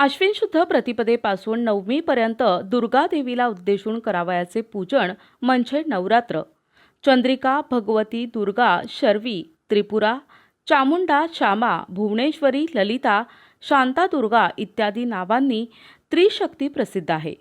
अश्विन शुद्ध प्रतिपदेपासून नवमीपर्यंत दुर्गा देवीला उद्देशून करावयाचे पूजन म्हणजे नवरात्र. चंद्रिका भगवती दुर्गा शर्वी त्रिपुरा चामुंडा श्यामा भुवनेश्वरी ललिता शांतादुर्गा इत्यादी नावांनी त्रिशक्ती प्रसिद्ध आहे.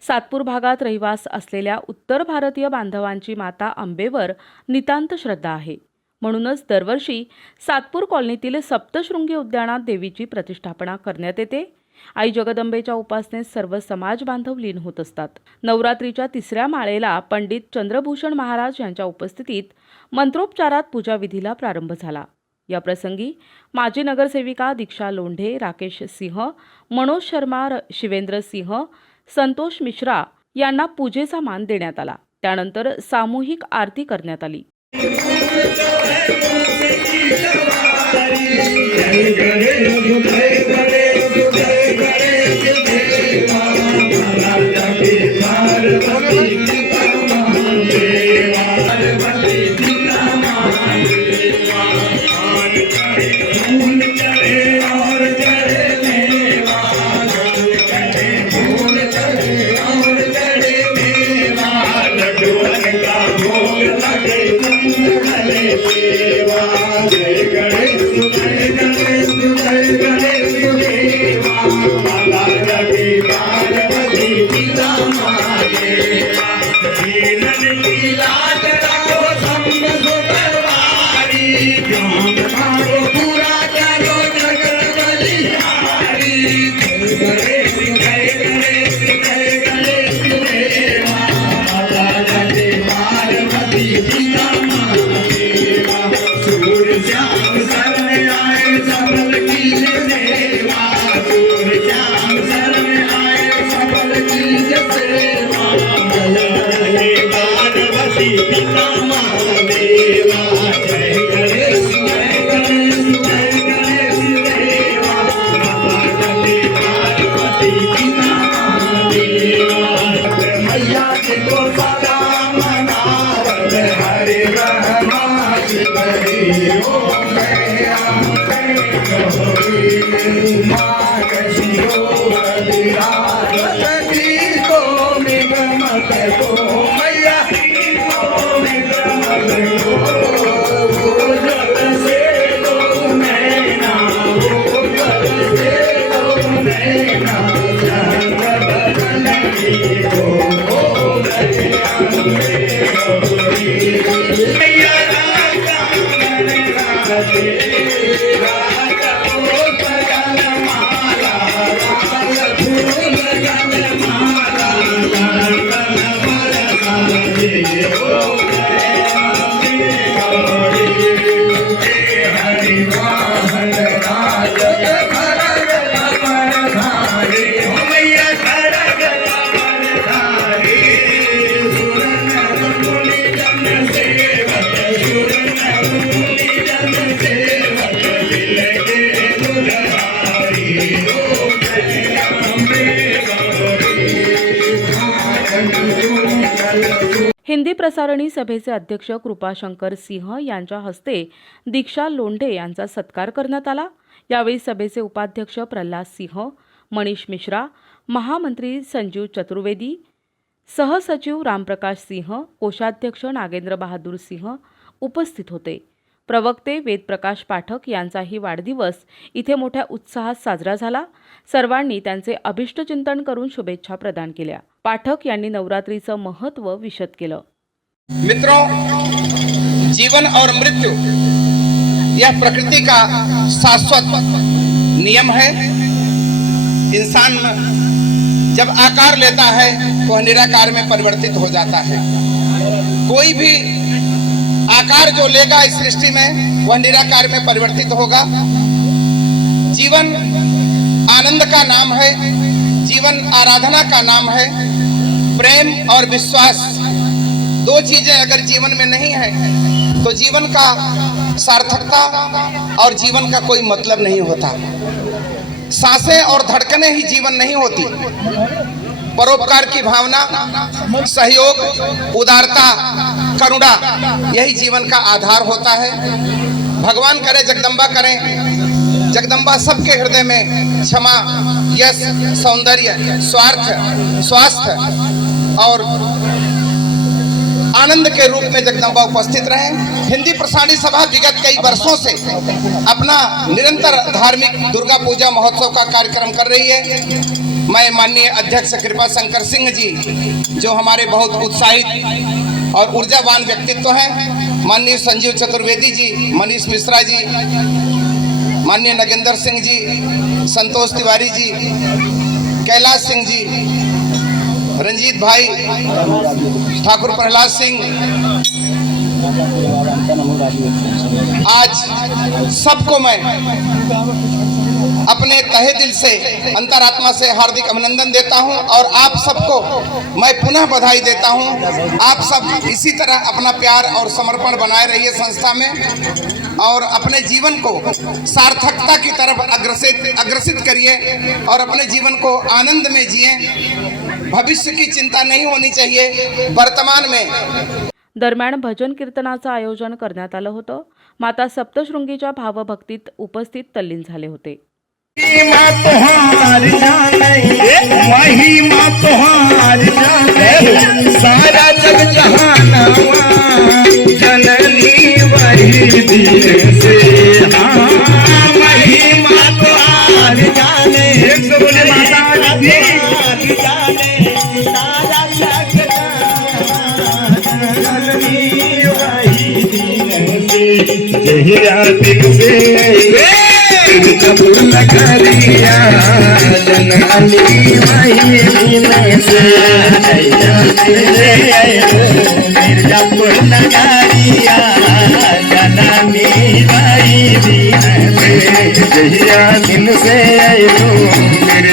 सातपूर भागात रहिवास असलेल्या उत्तर भारतीय बांधवांची माता अंबेवर नितांत श्रद्धा आहे. म्हणूनच दरवर्षी सातपूर कॉलनीतील सप्तशृंगी उद्यानात देवीची प्रतिष्ठापना करण्यात येते. आई जगदंबेच्या उपासनेत सर्व समाज बांधव लीन होत असतात नवरात्रीच्या तिसऱ्या माळेला पंडित चंद्रभूषण महाराज यांच्या उपस्थितीत मंत्रोपचारात पूजाविधीला प्रारंभ झाला या प्रसंगी माजी नगरसेविका दीक्षा लोंढे राकेश सिंह मनोज शर्मा शिवेंद्र सिंह संतोष मिश्रा यांना पूजेचा मान देण्यात आला त्यानंतर सामूहिक आरती करण्यात आली Baby. प्रसारणी सभेचे अध्यक्ष कृपाशंकर सिंह यांच्या हस्ते दीक्षा लोंढे यांचा सत्कार करण्यात आला. यावेळी सभेचे उपाध्यक्ष प्रल्हाद सिंह मनीष मिश्रा महामंत्री संजीव चतुर्वेदी सहसचिव रामप्रकाश सिंह कोषाध्यक्ष नागेंद्र बहादूर सिंह उपस्थित होते. प्रवक्ते वेदप्रकाश पाठक यांचाही वाढदिवस इथे मोठ्या उत्साहात साजरा झाला. सर्वांनी त्यांचे अभिष्टचिंतन करून शुभेच्छा प्रदान केल्या. पाठक यांनी नवरात्रीचं महत्त्व विशद केलं. मित्रों, जीवन और मृत्यु, यह प्रकृति का शाश्वत नियम है। इंसान जब आकार लेता है तो निराकार में परिवर्तित हो जाता है। कोई भी आकार जो लेगा इस सृष्टि में, वह निराकार में परिवर्तित होगा। जीवन आनंद का नाम है, जीवन आराधना का नाम है, प्रेम और विश्वास दो चीज़ें अगर जीवन में नहीं है तो जीवन का सार्थकता और जीवन का कोई मतलब नहीं होता। साँसें और धड़कनें ही जीवन नहीं होती। परोपकार की भावना, सहयोग, उदारता, करुणा, यही जीवन का आधार होता है। भगवान करे, जगदम्बा करें। जगदम्बा सबके हृदय में क्षमा, यश, सौंदर्य, स्वार्थ, स्वास्थ्य और आनंद के रूप में जगदम्बा उपस्थित रहे। हिंदी प्रसारणी सभा विगत कई वर्षों से अपना निरंतर धार्मिक दुर्गा पूजा महोत्सव का कार्यक्रम कर रही है। मैं माननीय अध्यक्ष कृपा शंकर सिंह जी, जो हमारे बहुत उत्साहित और ऊर्जावान व्यक्तित्व हैं। माननीय संजीव चतुर्वेदी जी, मनीष मिश्रा जी, माननीय नगेंद्र सिंह जी, संतोष तिवारी जी, कैलाश सिंह जी रंजीत भाई, ठाकुर प्रहलाद सिंह। आज सबको मैं अपने तहे दिल से, अंतरात्मा से हार्दिक अभिनंदन देता हूँ और आप सबको मैं पुनः बधाई देता हूँ। आप सब इसी तरह अपना प्यार और समर्पण बनाए रहिए संस्था में और अपने जीवन को सार्थकता की तरफ़ अग्रसित अग्रसित करिए और अपने जीवन को आनंद में जिए। भविष्य की चिंता नहीं होनी चाहिए वर्तमान में। दरम्यान भजन कीर्तनाचं आयोजन करण्यात आलं होतं. माता सप्तशृंगीच्या भावभक्तीत उपस्थित तल्लीन झाले होते. जहिया दिन से कबूल करिया जननी वही में से मिर्जापुर नगरिया जननी वही दिन से जहिया दिन से आयो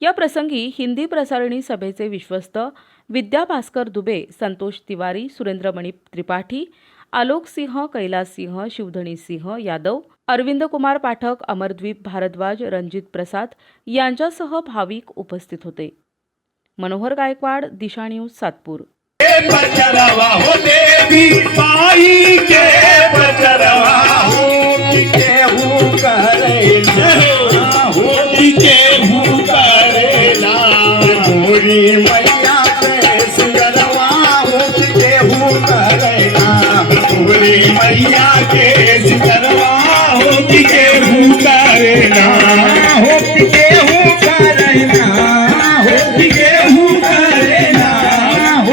या प्रसंगी हिंदी प्रसारणी सभेचे विश्वस्त विद्या भास्कर दुबे संतोष तिवारी सुरेंद्रमणी त्रिपाठी आलोक सिंह कैलास सिंह शिवधणी सिंह यादव अरविंद कुमार पाठक अमरद्वीप भारद्वाज रणजित प्रसाद यांच्यासह भाविक उपस्थित होते. मनोहर गायकवाड दिशा न्यूज सातपूर. के मैया के